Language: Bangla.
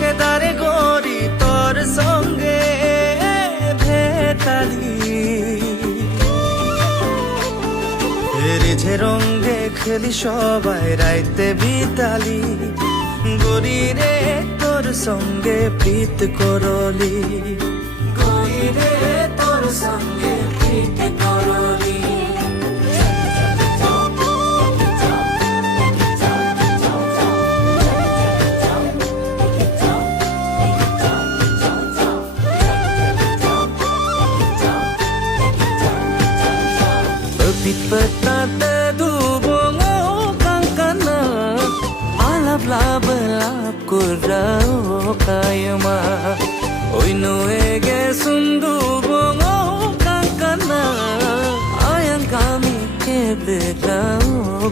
কেদারে গরি তোর সঙ্গে ভেটালি রিঝে রঙ্গে খেলি সবাই রাইতে বিতালি গরি রে তোর সঙ্গে প্রীত করলি গরি রে তোর সঙ্গে প্রীত করলি Pita dubongo kangkana alap lap kurao kayama oi no ege sundubongo kangkana ayang kami keblao